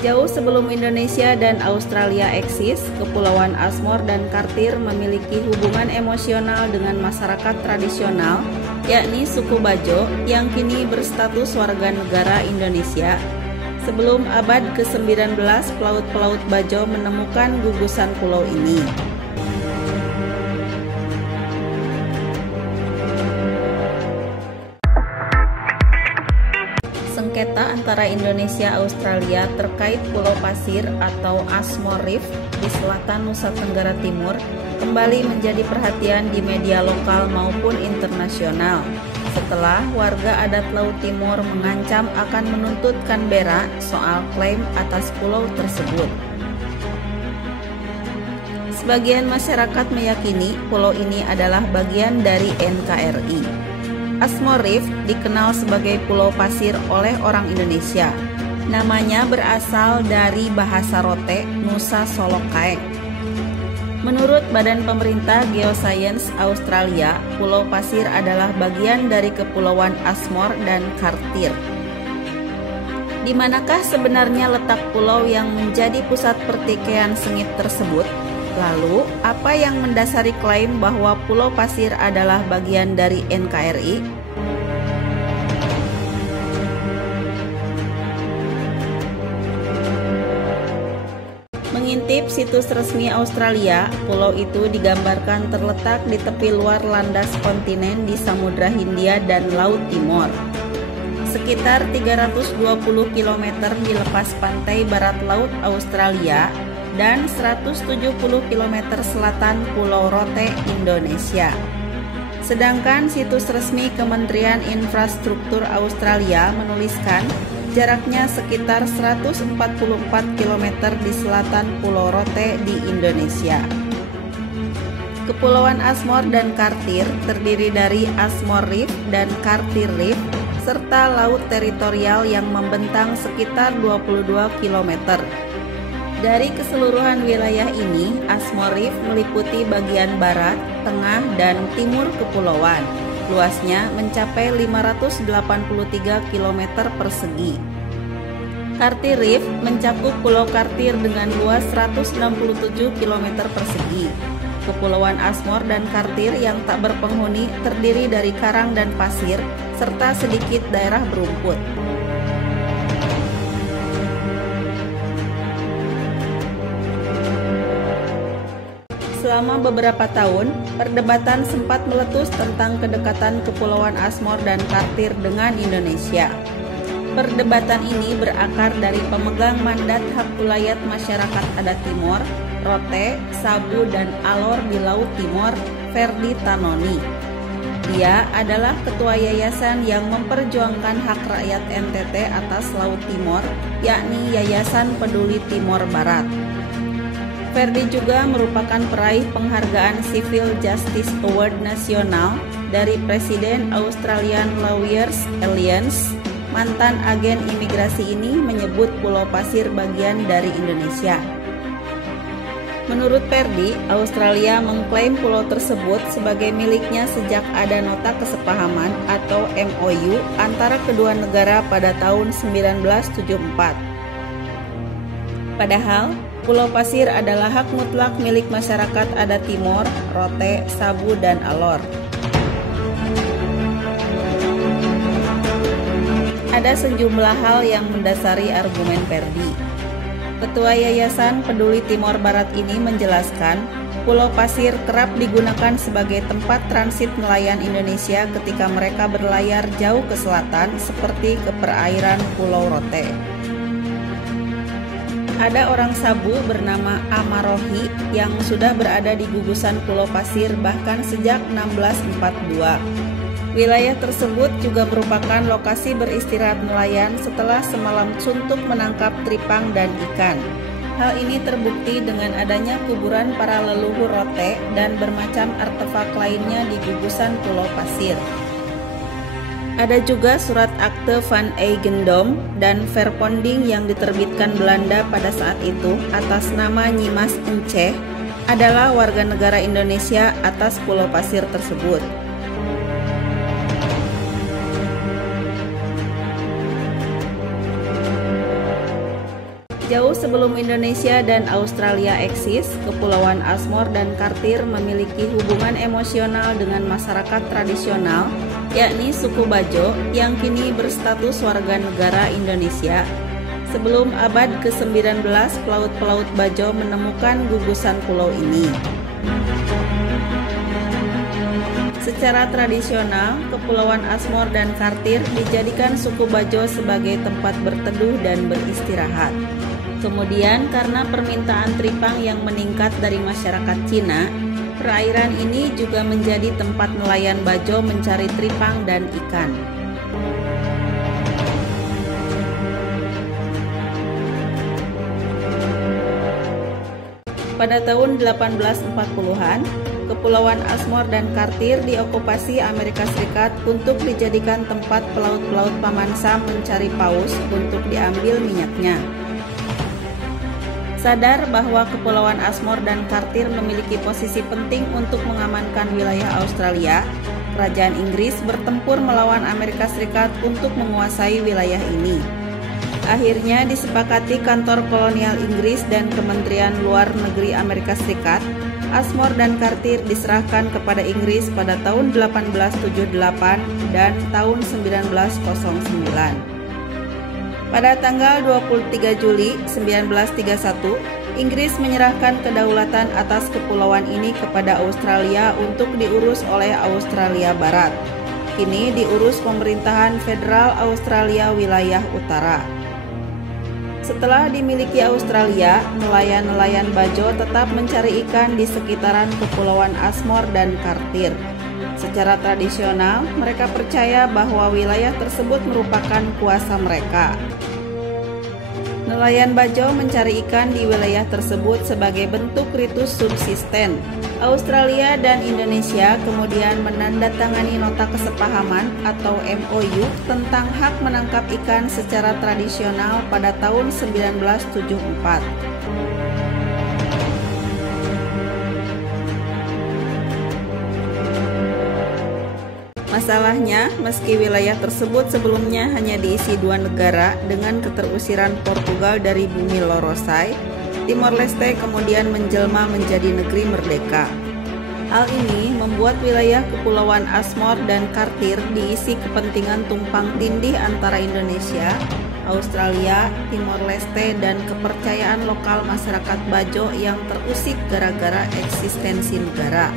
Jauh sebelum Indonesia dan Australia eksis, Kepulauan Asmor dan Kartir memiliki hubungan emosional dengan masyarakat tradisional, yakni suku Bajo yang kini berstatus warga negara Indonesia. Sebelum abad ke-19, pelaut-pelaut Bajo menemukan gugusan pulau ini. Sengketa antara Indonesia-Australia terkait Pulau Pasir atau Asmor Reef di selatan Nusa Tenggara Timur kembali menjadi perhatian di media lokal maupun internasional setelah warga adat Laut Timur mengancam akan menuntut Canberra soal klaim atas pulau tersebut. Sebagian masyarakat meyakini pulau ini adalah bagian dari NKRI. Asmor Reef dikenal sebagai Pulau Pasir oleh orang Indonesia. Namanya berasal dari bahasa Rote, Nusa Solokaek. Menurut Badan Pemerintah Geoscience Australia, Pulau Pasir adalah bagian dari Kepulauan Asmor dan Kartir. Di manakah sebenarnya letak pulau yang menjadi pusat pertikaian sengit tersebut? Lalu, apa yang mendasari klaim bahwa Pulau Pasir adalah bagian dari NKRI? Mengintip situs resmi Australia, pulau itu digambarkan terletak di tepi luar landas kontinen di Samudra Hindia dan Laut Timor. Sekitar 320 km di lepas pantai barat laut Australia dan 170 km selatan Pulau Rote, Indonesia. Sedangkan situs resmi Kementerian Infrastruktur Australia menuliskan jaraknya sekitar 144 km di selatan Pulau Rote di Indonesia. Kepulauan Asmor dan Kartir terdiri dari Asmor Reef dan Kartir Reef serta laut teritorial yang membentang sekitar 22 km. Dari keseluruhan wilayah ini, Asmor Reef meliputi bagian barat, tengah, dan timur kepulauan. Luasnya mencapai 583 km persegi. Kartir Reef mencakup Pulau Kartir dengan luas 167 km persegi. Kepulauan Asmor dan Kartir yang tak berpenghuni terdiri dari karang dan pasir, serta sedikit daerah berumput. Selama beberapa tahun, perdebatan sempat meletus tentang kedekatan Kepulauan Asmor dan Kartir dengan Indonesia. Perdebatan ini berakar dari pemegang mandat hak ulayat masyarakat adat Timor, Rote, Sabu, dan Alor di Laut Timor, Ferdi Tanoni. Dia adalah ketua yayasan yang memperjuangkan hak rakyat NTT atas Laut Timor, yakni Yayasan Peduli Timor Barat. Ferdi juga merupakan peraih penghargaan Civil Justice Award Nasional dari Presiden Australian Lawyers Alliance. Mantan agen imigrasi ini menyebut Pulau Pasir bagian dari Indonesia. Menurut Ferdi, Australia mengklaim pulau tersebut sebagai miliknya sejak ada nota kesepahaman atau MOU antara kedua negara pada tahun 1974. Padahal, Pulau Pasir adalah hak mutlak milik masyarakat adat Timor, Rote, Sabu, dan Alor. Ada sejumlah hal yang mendasari argumen Ferdi. Ketua Yayasan Peduli Timor Barat ini menjelaskan, Pulau Pasir kerap digunakan sebagai tempat transit nelayan Indonesia ketika mereka berlayar jauh ke selatan seperti ke perairan Pulau Rote. Ada orang Sabu bernama Amarohi yang sudah berada di gugusan Pulau Pasir bahkan sejak 1642. Wilayah tersebut juga merupakan lokasi beristirahat nelayan setelah semalam suntuk menangkap tripang dan ikan. Hal ini terbukti dengan adanya kuburan para leluhur Rote dan bermacam artefak lainnya di gugusan Pulau Pasir. Ada juga surat akte Van Eigendom dan Verponding yang diterbitkan Belanda pada saat itu atas nama Nyimas Enceh adalah warga negara Indonesia atas Pulau Pasir tersebut. Jauh sebelum Indonesia dan Australia eksis, Kepulauan Asmor dan Kartir memiliki hubungan emosional dengan masyarakat tradisional, yakni suku Bajo yang kini berstatus warga negara Indonesia. Sebelum abad ke-19, pelaut-pelaut Bajo menemukan gugusan pulau ini. Secara tradisional, Kepulauan Asmor dan Kartir dijadikan suku Bajo sebagai tempat berteduh dan beristirahat. Kemudian, karena permintaan tripang yang meningkat dari masyarakat Cina, perairan ini juga menjadi tempat nelayan Bajo mencari tripang dan ikan. Pada tahun 1840-an, Kepulauan Asmor dan Kartir diokupasi Amerika Serikat untuk dijadikan tempat pelaut-pelaut Paman Sam mencari paus untuk diambil minyaknya. Sadar bahwa Kepulauan Asmor dan Kartir memiliki posisi penting untuk mengamankan wilayah Australia, Kerajaan Inggris bertempur melawan Amerika Serikat untuk menguasai wilayah ini. Akhirnya disepakati kantor kolonial Inggris dan Kementerian Luar Negeri Amerika Serikat, Asmor dan Kartir diserahkan kepada Inggris pada tahun 1878 dan tahun 1909. Pada tanggal 23 Juli 1931, Inggris menyerahkan kedaulatan atas kepulauan ini kepada Australia untuk diurus oleh Australia Barat. Kini diurus pemerintahan federal Australia wilayah utara. Setelah dimiliki Australia, nelayan-nelayan Bajo tetap mencari ikan di sekitaran Kepulauan Asmor dan Kartir. Secara tradisional, mereka percaya bahwa wilayah tersebut merupakan kuasa mereka. Nelayan Bajo mencari ikan di wilayah tersebut sebagai bentuk ritus subsisten. Australia dan Indonesia kemudian menandatangani nota kesepahaman atau MOU tentang hak menangkap ikan secara tradisional pada tahun 1974. Masalahnya, meski wilayah tersebut sebelumnya hanya diisi dua negara dengan keterusiran Portugal dari bumi Lorosai, Timor Leste kemudian menjelma menjadi negeri merdeka. Hal ini membuat wilayah Kepulauan Asmor dan Kartir diisi kepentingan tumpang tindih antara Indonesia, Australia, Timor Leste, dan kepercayaan lokal masyarakat Bajo yang terusik gara-gara eksistensi negara.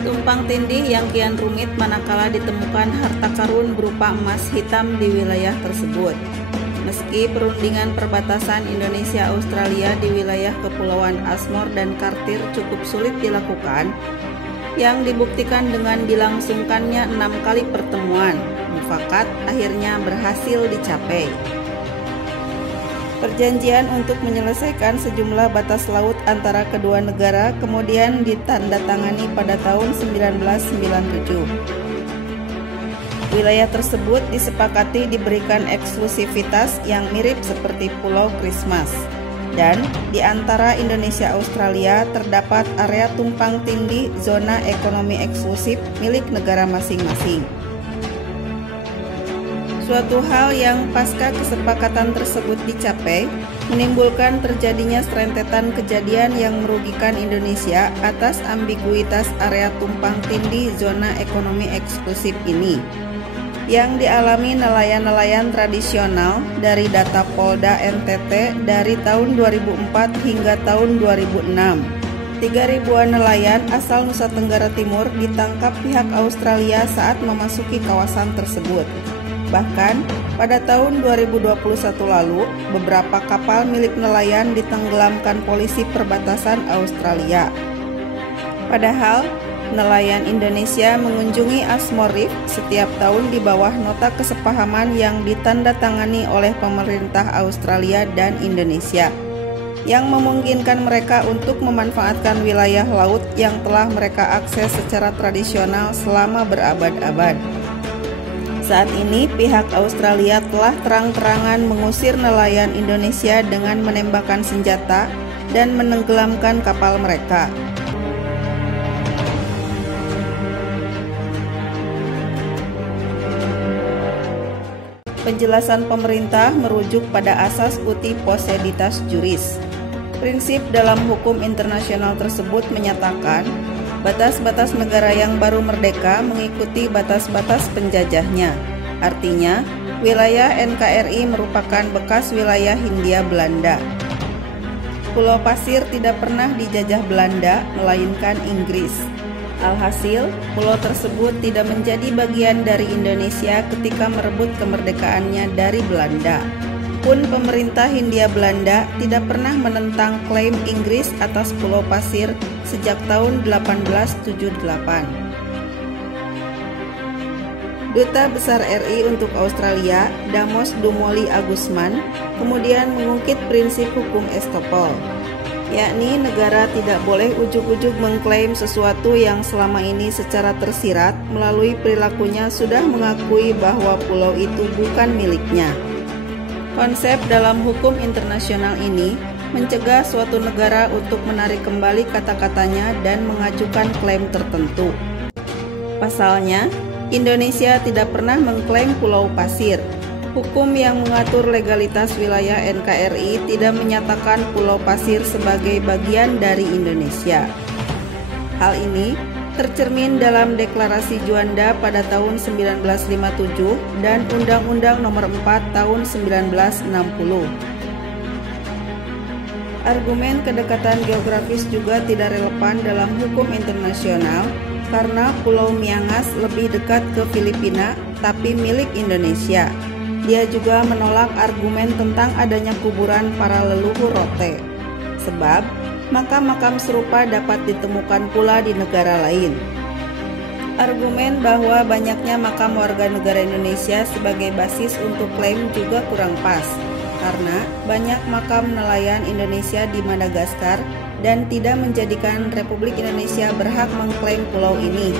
Tumpang tindih yang kian rumit manakala ditemukan harta karun berupa emas hitam di wilayah tersebut. Meski perundingan perbatasan Indonesia-Australia di wilayah Kepulauan Asmor dan Kartir cukup sulit dilakukan, yang dibuktikan dengan dilangsungkannya 6 kali pertemuan, mufakat akhirnya berhasil dicapai. Perjanjian untuk menyelesaikan sejumlah batas laut antara kedua negara kemudian ditandatangani pada tahun 1997. Wilayah tersebut disepakati diberikan eksklusivitas yang mirip seperti Pulau Christmas. Dan di antara Indonesia Australia terdapat area tumpang tindih zona ekonomi eksklusif milik negara masing-masing. Suatu hal yang pasca kesepakatan tersebut dicapai menimbulkan terjadinya serentetan kejadian yang merugikan Indonesia atas ambiguitas area tumpang tindih zona ekonomi eksklusif ini, yang dialami nelayan-nelayan tradisional dari data Polda NTT dari tahun 2004 hingga tahun 2006. 3.000-an nelayan asal Nusa Tenggara Timur ditangkap pihak Australia saat memasuki kawasan tersebut. Bahkan, pada tahun 2021 lalu, beberapa kapal milik nelayan ditenggelamkan polisi perbatasan Australia. Padahal, nelayan Indonesia mengunjungi Asmor Reef setiap tahun di bawah nota kesepahaman yang ditandatangani oleh pemerintah Australia dan Indonesia, yang memungkinkan mereka untuk memanfaatkan wilayah laut yang telah mereka akses secara tradisional selama berabad-abad. Saat ini pihak Australia telah terang-terangan mengusir nelayan Indonesia dengan menembakkan senjata dan menenggelamkan kapal mereka. Penjelasan pemerintah merujuk pada asas uti posseditas juris. Prinsip dalam hukum internasional tersebut menyatakan batas-batas negara yang baru merdeka mengikuti batas-batas penjajahnya. Artinya, wilayah NKRI merupakan bekas wilayah Hindia Belanda. Pulau Pasir tidak pernah dijajah Belanda, melainkan Inggris. Alhasil, pulau tersebut tidak menjadi bagian dari Indonesia ketika merebut kemerdekaannya dari Belanda. Pun pemerintah Hindia Belanda tidak pernah menentang klaim Inggris atas Pulau Pasir sejak tahun 1878. Duta Besar RI untuk Australia, Damos Dumoli Agusman, kemudian mengungkit prinsip hukum estoppel, yakni negara tidak boleh ujuk-ujuk mengklaim sesuatu yang selama ini secara tersirat melalui perilakunya sudah mengakui bahwa pulau itu bukan miliknya. Konsep dalam hukum internasional ini mencegah suatu negara untuk menarik kembali kata-katanya dan mengajukan klaim tertentu. Pasalnya, Indonesia tidak pernah mengklaim Pulau Pasir. Hukum yang mengatur legalitas wilayah NKRI tidak menyatakan Pulau Pasir sebagai bagian dari Indonesia. Hal ini tercermin dalam Deklarasi Juanda pada tahun 1957 dan Undang-Undang Nomor 4 tahun 1960. Argumen kedekatan geografis juga tidak relevan dalam hukum internasional karena Pulau Miangas lebih dekat ke Filipina tapi milik Indonesia. Dia juga menolak argumen tentang adanya kuburan para leluhur Rote, sebab makam-makam serupa dapat ditemukan pula di negara lain. Argumen bahwa banyaknya makam warga negara Indonesia sebagai basis untuk klaim juga kurang pas, karena banyak makam nelayan Indonesia di Madagaskar dan tidak menjadikan Republik Indonesia berhak mengklaim pulau ini.